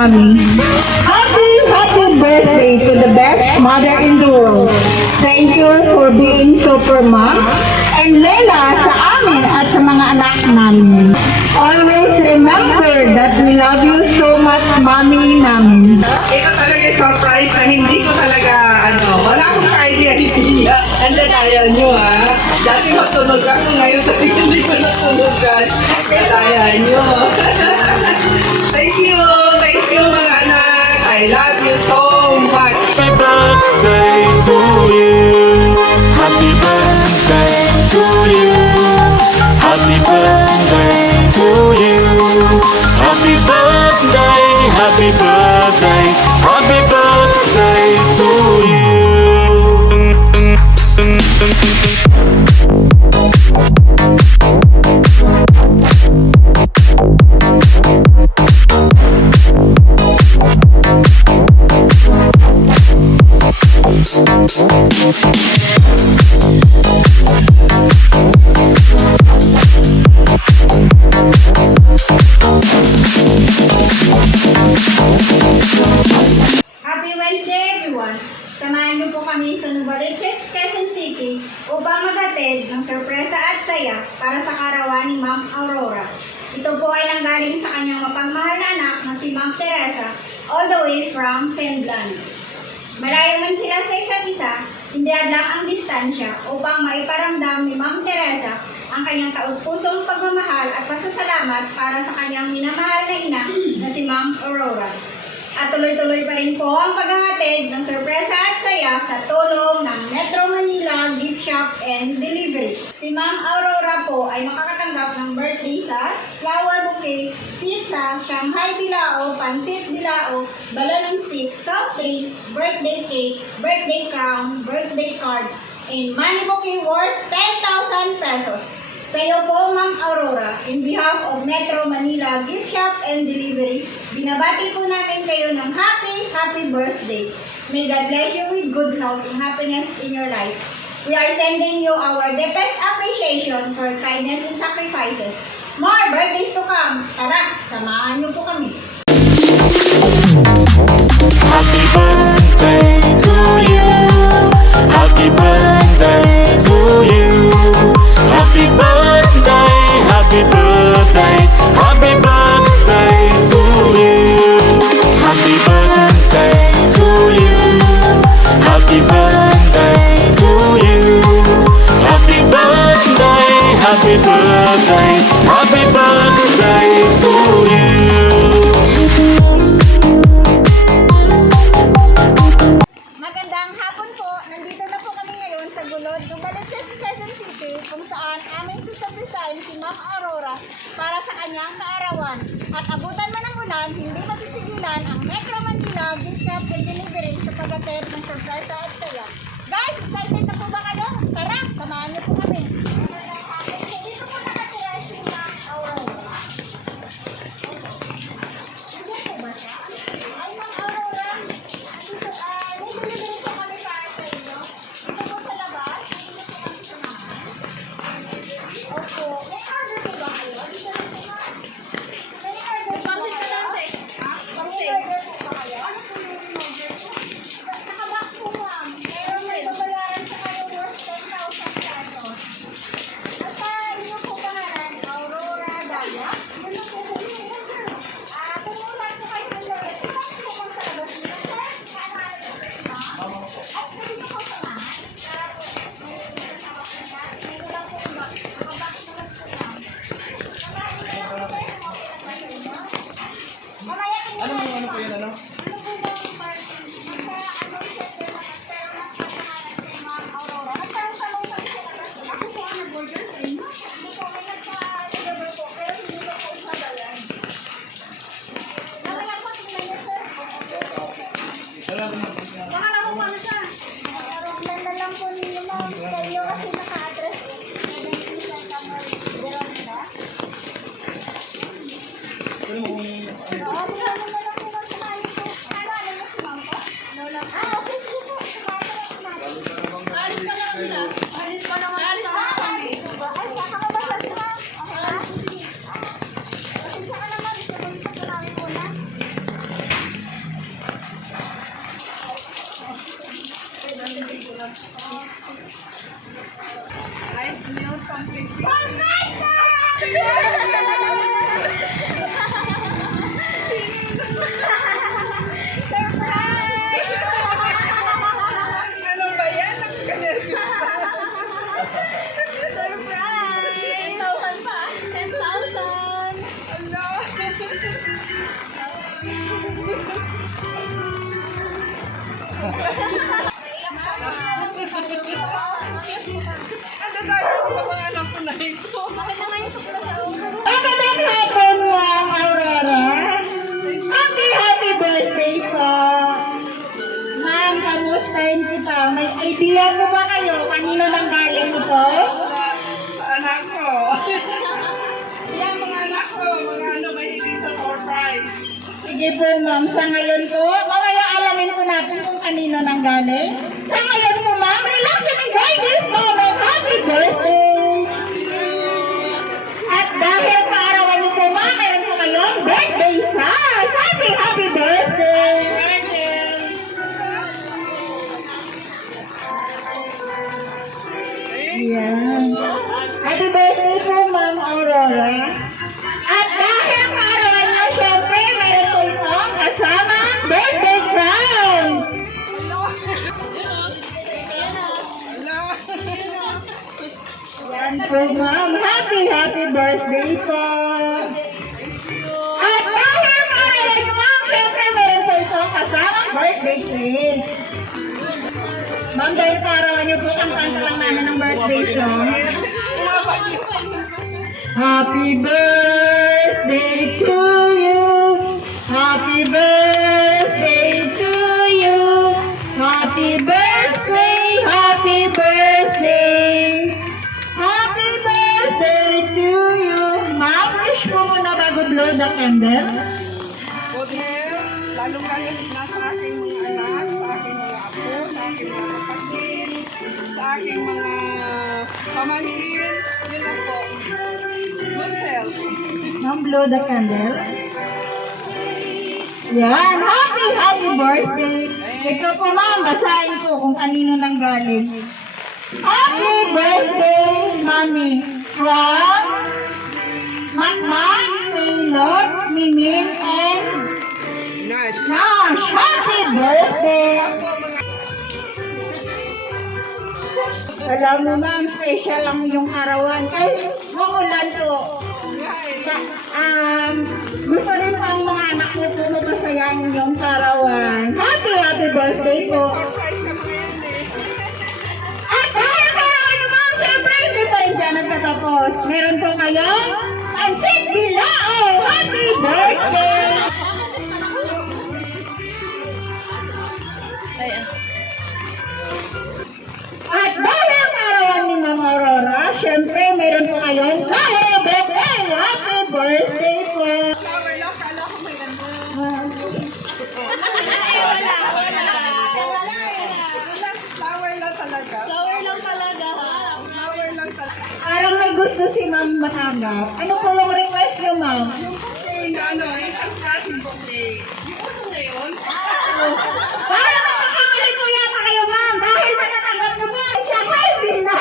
Mommy. Happy birthday to the best mother in the world. Thank you for being super mom. And Lela sa amin at sa mga anak namin. Always remember that we love you so much, Mommy namin. Ito talaga yung surprise na hindi ko talaga, wala akong idea. Ang daya nyo ha. Dati matulog ako ngayon kasi hindi ko natulog guys. Daya nyo. Thank you mga anak. I love you so much. Happy birthday to you. Happy birthday to you. Happy birthday to you. Happy birthday, happy birthday, happy birthday to you. Happy Wednesday everyone! Samahan niyo po kami sa Novaliches, Quezon City upang maghatid ng sorpresa at saya para sa karawan ni Ma'am Aurora. Ito po ay nanggaling sa kanyang mapagmahal na anak na si Ma'am Teresa all the way from Finland. Malayo man sila sa isa't isa, hindi hadlang ang distansya upang maiparamdam ni Ma'am Teresa ang kanyang taus-pusong pagmamahal at pasasalamat para sa kanyang minamahal na ina na si Ma'am Aurora. At tuloy-tuloy pa rin po ang paghahatid ng sorpresa at saya sa tulong ng Metro Manila Gift Shop and Delivery. Si Ma'am Aurora po ay makakatanggap ng birthday sas, flower bouquet, pizza, Shanghai Bilao, Pansit Bilao, balloon stick, soft drinks, birthday cake, birthday crown, birthday card, and money bouquet worth 10,000 pesos. Sa iyo po, Ma'am Aurora, in behalf of Metro Manila Gift Shop and Delivery, binabati po namin kayo ng happy birthday. May God bless you with good health and happiness in your life. We are sending you our deepest appreciation for kindness and sacrifices. More birthdays to come. Tara, samahan niyo po kami. Happy birthday to you. Happy birthday to you. Happy birthday, happy birthday, happy birthday to you. Happy birthday to you. Happy birthday to you. Happy birthday, happy birthday, happy birthday to you. Magandang hapon po. Nandito na po kami ngayon sa Gulod, Novaliches, Quezon City, kung saan aming susurprisahin si Ma'am Aurora para sa kanyang kaarawan. At abutan man ng ulan, hindi mapipililan ang Metro Manila Gift Shop and Delivery sa paghatid ng surprise at saya. Guys, excited na po ba kayo? Tara, samahan niyo po kami. Dito po nakatira si Ma'am Aurora. Nandiyan po ba siya? Ay, Ma'am Aurora. May delivery po kami para sa inyo. Dito po sa labas. Dito po kami sa mga. Opo. May order po ba kayo? Dito po sa mga. May order po ba kayo? May order po ba kayo? Ano po yung order po? Nakabox po, ma'am. Meron may babayaran sa kayo worth 10,000 pesos. At sa inyo po pangalan, Aurora Daya. Ano po po yung order? Tumulan po kayo ng order. Bakit po kung sa labas nila, sir? At sabi ko po sa mga. Pangalan mo paano siya? Ganda lang po ninyo, ma'am. Kayo kasi naka-address. Oo, bilang mo na lang po ma'am sa kanin po. Ano, alam mo si ma'am po? Okay, sige po. Alis pa lang sila. Alis pa lang. Alis pa lang kami. Ay, kakabasa sila. Okay na? Sige. Pasensya ka naman. Ito namin muna. Ano tayo sa mga anak ko na ito? Magandang hapon, Ma'am Aurora. Happy birthday po. Ma'am, kamustahin kita? May idea mo ba kayo kanino nang galing ito? Sa anak ko. Yan mga anak ko, mga ano mahilig sa surprise. Sige po, ma'am. Sa ngayon po, mamaya alamin po natin kung kanino nang galing. Sa ngayon po, ma'am, relax and enjoy this moment. Happy birthday! At dahil paarawan niyo po, ma'am, meron po kayong birthday sauce. Happy birthday! Yan. Happy birthday po, Ma'am Aurora. At dahil paarawan niyo, syempre, meron po itong kasama birthday crown. Yan po, Ma'am. Happy birthday po. At dahil paarawan niyo, Ma'am, syempre, meron po itong kasama birthday cake. Ma'am, dahil paarawan niyo po, kantahan lang namin ng birthday song. Happy birthday to you. Happy birthday to you. Happy birthday, happy birthday. Happy birthday to you. Ma'am, wish mo muna bago blow the candle. Good health, lalong-lalo na sa aking mga anak, sa aking mga apo, sa aking mga kapatid, sa aking mga pamangkin. Yun lang po. Good health. Ma'am, blow the candle. Yan, happy birthday. Ito po, ma'am, basahin ko kung kanino nang galing. Happy birthday, Mami. From Makmak, Taylor, Mimin, and Nash. Nash. Happy birthday. Alam mo, ma'am, special lang yung karawan. Kahit maulan po. Gusto rin po ang mga anak ko po mapasayain yung karawan. Happy birthday po. Surprise siya po yun eh. At dahil karawan mo, ma'am, syempre, hindi pa rin dyan nagtatapos. Meron po kayong Pansit Bilao. Happy birthday! At dahil karawan ni Ma'am Aurora, syempre, meron po kayong Happy birthday! Happy birthday po! Flower lang, kala ko may ano. Flower lang talaga. Flower lang talaga. Parang may gusto si Ma'am matanggap. Ano po yung request niyo, Ma'am? Yung bouquet na ano, isang klaseng bouquet. Yung uso ngayon. Parang magkakamali po yata kayo, Ma'am. Dahil sa natanggap niyo po, siya Calvin na.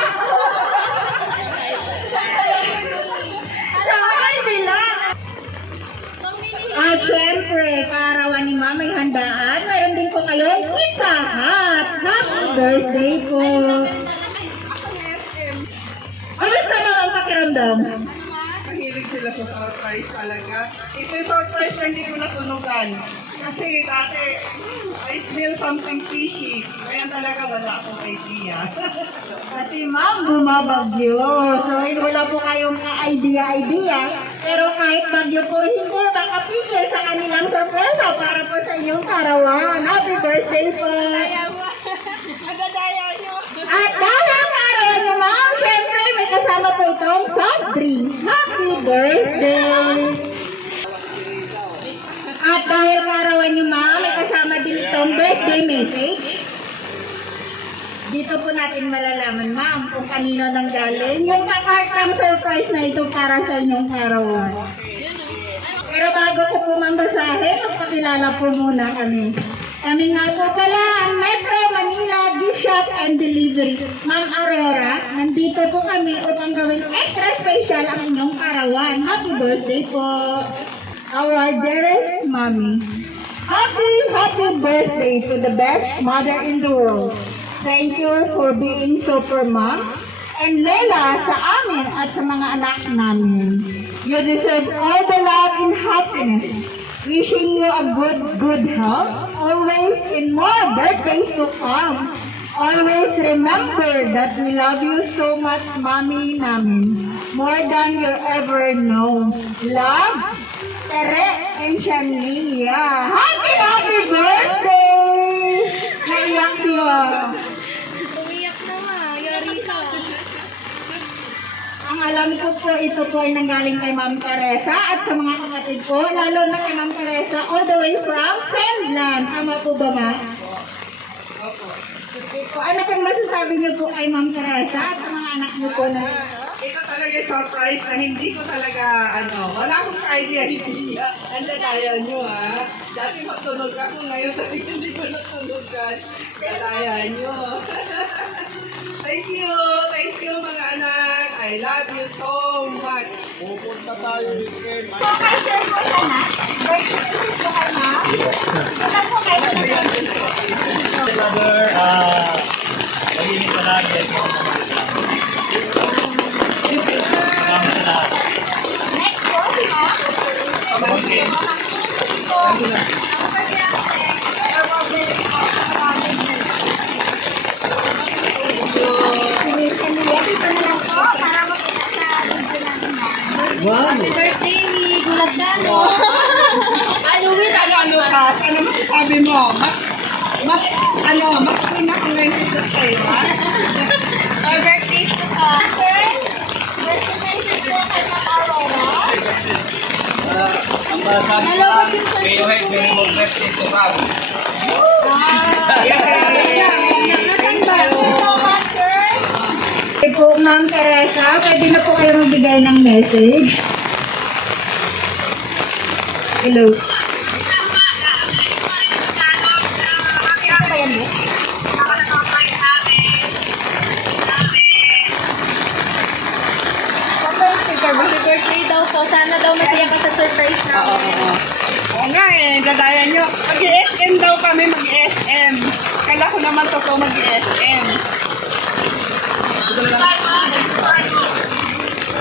Siya Calvin na. At syempre, kaarawan ni Ma'am may handaan. Meron din po kayong Pizza Hut. Happy birthday po. Asang SM. Kamusta naman ang pakiramdam? Mahilig sila sa surprise talaga. Ito yung surprise na hindi ko natunugan. Kasi dati, I smell something fishy. Kaya talaga wala akong idea. Kasi ma'am, bumabagyo. So, wala po kayong ka-idea. Pero kahit bagyo po, hindi makapigil sa kanilang surpresa para po sa inyong karawan. Happy birthday po! Nadadaya nyo. At dahil ang karawan niyo, ma'am, syempre may kasama po itong soft drink. Happy birthday! At dahil karawan niyo, ma'am, may kasama din itong birthday message. Dito po natin malalaman, ma'am, kung kanino nang galing. Yung pakartang surprise na ito para sa inyong karawan. Pero bago ko po ma'am basahin, magpakilala po muna kami. Kami nga po pala ang Metro Manila Gift Shop and Delivery. Ma'am Aurora, nandito po kami upang gawing extra special ang inyong karawan. Happy birthday po! Our dearest mommy. Happy birthday to the best mother in the world. Thank you for being super mom and Lela sa amin at sa mga anak namin. You deserve all the love and happiness. Wishing you a good health, always and more birthdays to come. Always remember that we love you so much, Mommy namin. More than you ever know. Love, Tere and Shania. Happy birthday! Naiyak siya. Umiyak na nga, yari ka. Ang alam ko po, ito po ay nanggaling kay Ma'am Teresa at sa mga kapatid ko, lalo na kay Ma'am Teresa, all the way from Finland. Tama po ba, Ma? Ano pong masasabi niyo po kay Ma'am Teresa at sa mga anak niyo po na Ito talaga surprise na hindi ko talaga, wala akong idea, hindi niya. Ang dadaya nyo, ha? Dati matunog ako, ngayon sabi ko hindi ko natunogan. Dadaya nyo. Thank you mga anak. I love you so much. Po, kay Sir po siya na. Birthday po kayo na. Ito po kayo. Brother, mag-init ka lagi. Salamat sa lahat. Next po, si Ma. Okay. Happy birthday, Mi! Gulat ka, no? Aluwit, Lucas, ano masasabi mo? Mas queen ako ngayon kaysa sa'yo, ha? Our birthday to ka. Ang masasabi Nalawag ko, yung sa kayo ay very more birthday to have. Okay po, Ma'am Teresa, pwede na po kayo magbigay ng message. Hello. Happy birthday daw po. Sana daw masaya ka sa surprise namin. Oo nga eh, dadaya nyo. Mag-SM daw kami, mag-SM. Kala ko naman totoo mag-SM.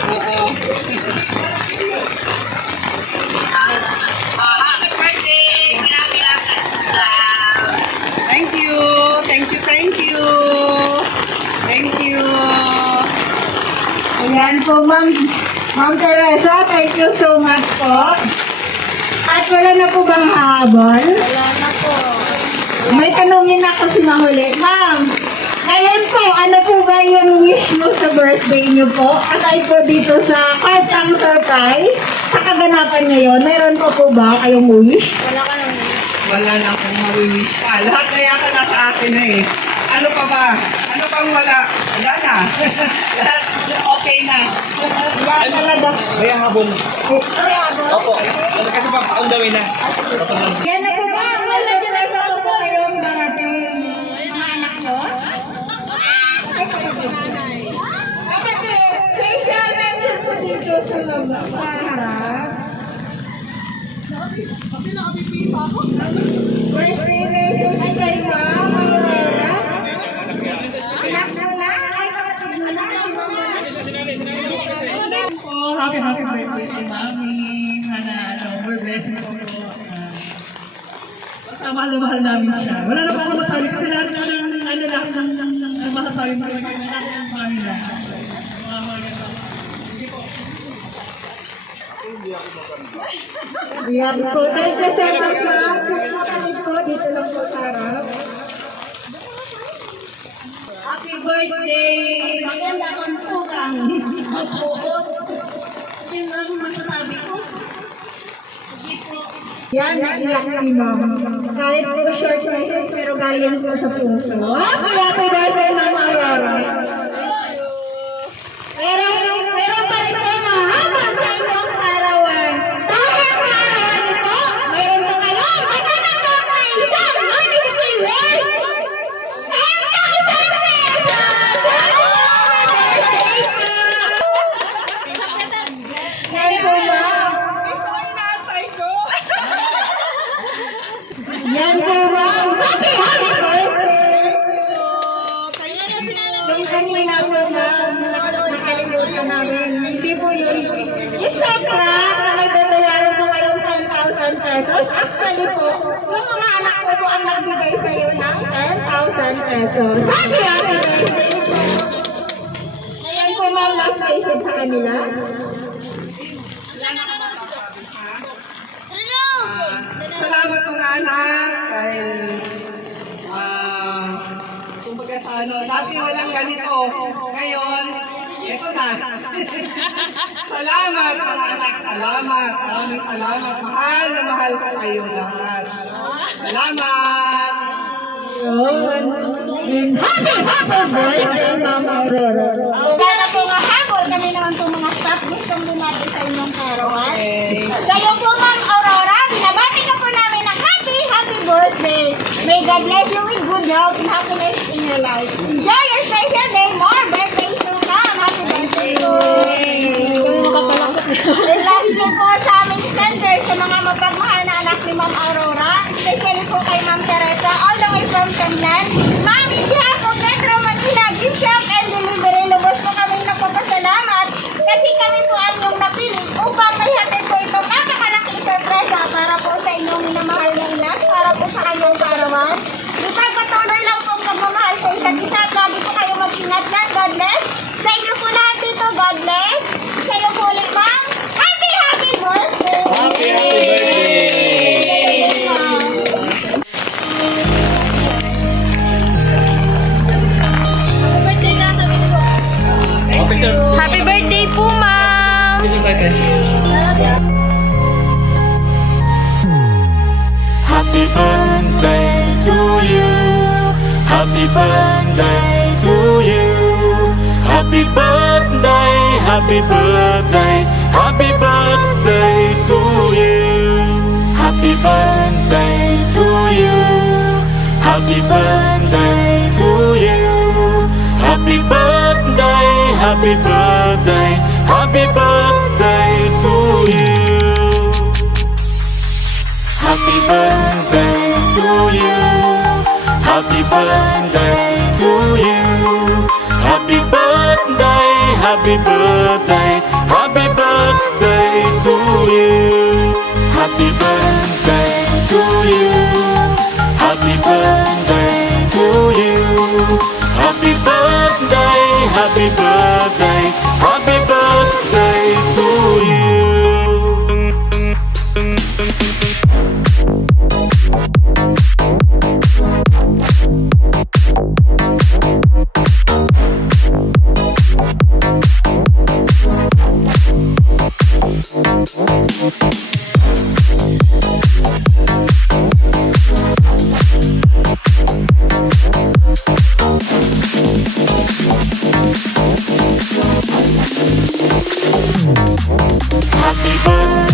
Oo. Thank you. Ayan po, Ma'am Teresa, thank you so much po. At wala na po bang habol? Wala na po. May tanongin ako si Mahuli. Ma'am, ngayon po, ano po ba yung wish mo sa birthday niyo po? Aside po dito sa kartang surprise, sa kaganapan ngayon, meron po ba kayong wish? Wala ka nang Wala na akong mawi-wish pa. Lahat na yata nasa akin na eh. Ano pa ba? Ano pang wala? Wala na. Lahat okay na. Yan talaga. May habol. Ay, habol. Opo. Kasi on the way na. Yan na po ba? Wala Teresa po po kayong darating mga anak ko? Ay, palagi. Kapatid, facial mention po dito sa harap. Birthday message kay Ma'am Aurora. Anak mo na? Ay, kapatid mo na? Happy birthday to Mami. Sana, more blessings po. Basta mahal namin siya. Wala na pa ako masabi kasi lahat ng masasabi mo kay Mami na. Yan po. Thank you so much, ma'am. Sa kapatid po, dito lang po sa harap. happy birthday! Maganda kang pugang. Yun lang masasabi ko. Sige po. Yan, naiyak si ma'am. Kahit po short message, pero galing po sa puso. Happy birthday, Ma'am Aurora. Pero pa rin po, mahabang sa inyong arawan. Dahil sa arawan ito, mayroon po kayo magandang birthday sa Happy Birthday! Happy birthday! Yan po, ma'am. Ito ay natay ko. Yan po, ma'am. Happy birthday! Yung kanina po, ma'am, nakalimutan namin. Hindi po yun. It's a prank na may babayaran po kayong 10,500 pesos. Actually po, yung mga anak ko po ang nagbigay sa iyo ng 10,000 pesos. Happy birthday po! Ngayon po ma'am, last message sa kanila. Salamat mga anak dahil kumbaga sa dati walang ganito. Ngayon, ito na. Salamat mga anak, salamat. Maraming salamat. Mahal na mahal ko kayo lahat. Salamat! And happy birthday, Ma'am Aurora. Sana po nga habol kami naman po mga staff. Gustong din natin sa inyong karawan. Kayo po, Ma'am Aurora, binabati ka po namin ng happy birthday. May God bless you with good health and happiness in your life. Enjoy your special day. More birthdays to come. Happy birthday to And lastly po sa aming center sa mga mapagmahal na anak ni Ma'am Aurora, especially po kay Ma'am Teresa, all the way from Canlan. Ma'am, in behalf of Metro Manila Gift Shop and Delivery, lubos po kami nagpapasalamat kasi kami po ang iyong napili upang may hatid po itong napakalaking sorpresa para po sa inyong minamahal na inas, para po sa kanyang karawan. Ipagpatuloy lang po ang pagmamahal sa isa't isa at lagi po kayo mag-ingat na. God bless. Sa inyo po lahat dito, God bless. Sa iyo po ulit, Ma'am. Happy birthday! Happy birthday! Birthday na sabi ko. Happy birthday po, ma'am! Happy birthday to you. Happy birthday to you. Happy birthday, happy birthday, happy birthday to you. Happy birthday to you. Happy birthday to you. Happy birthday, happy birthday, happy birthday to you. Happy birthday to you. Happy birthday to you. Happy birthday, happy birthday, happy birthday to you. Happy birthday to you. Happy birthday to you. Happy birthday, happy birthday, happy birthday to you. Happy birthday.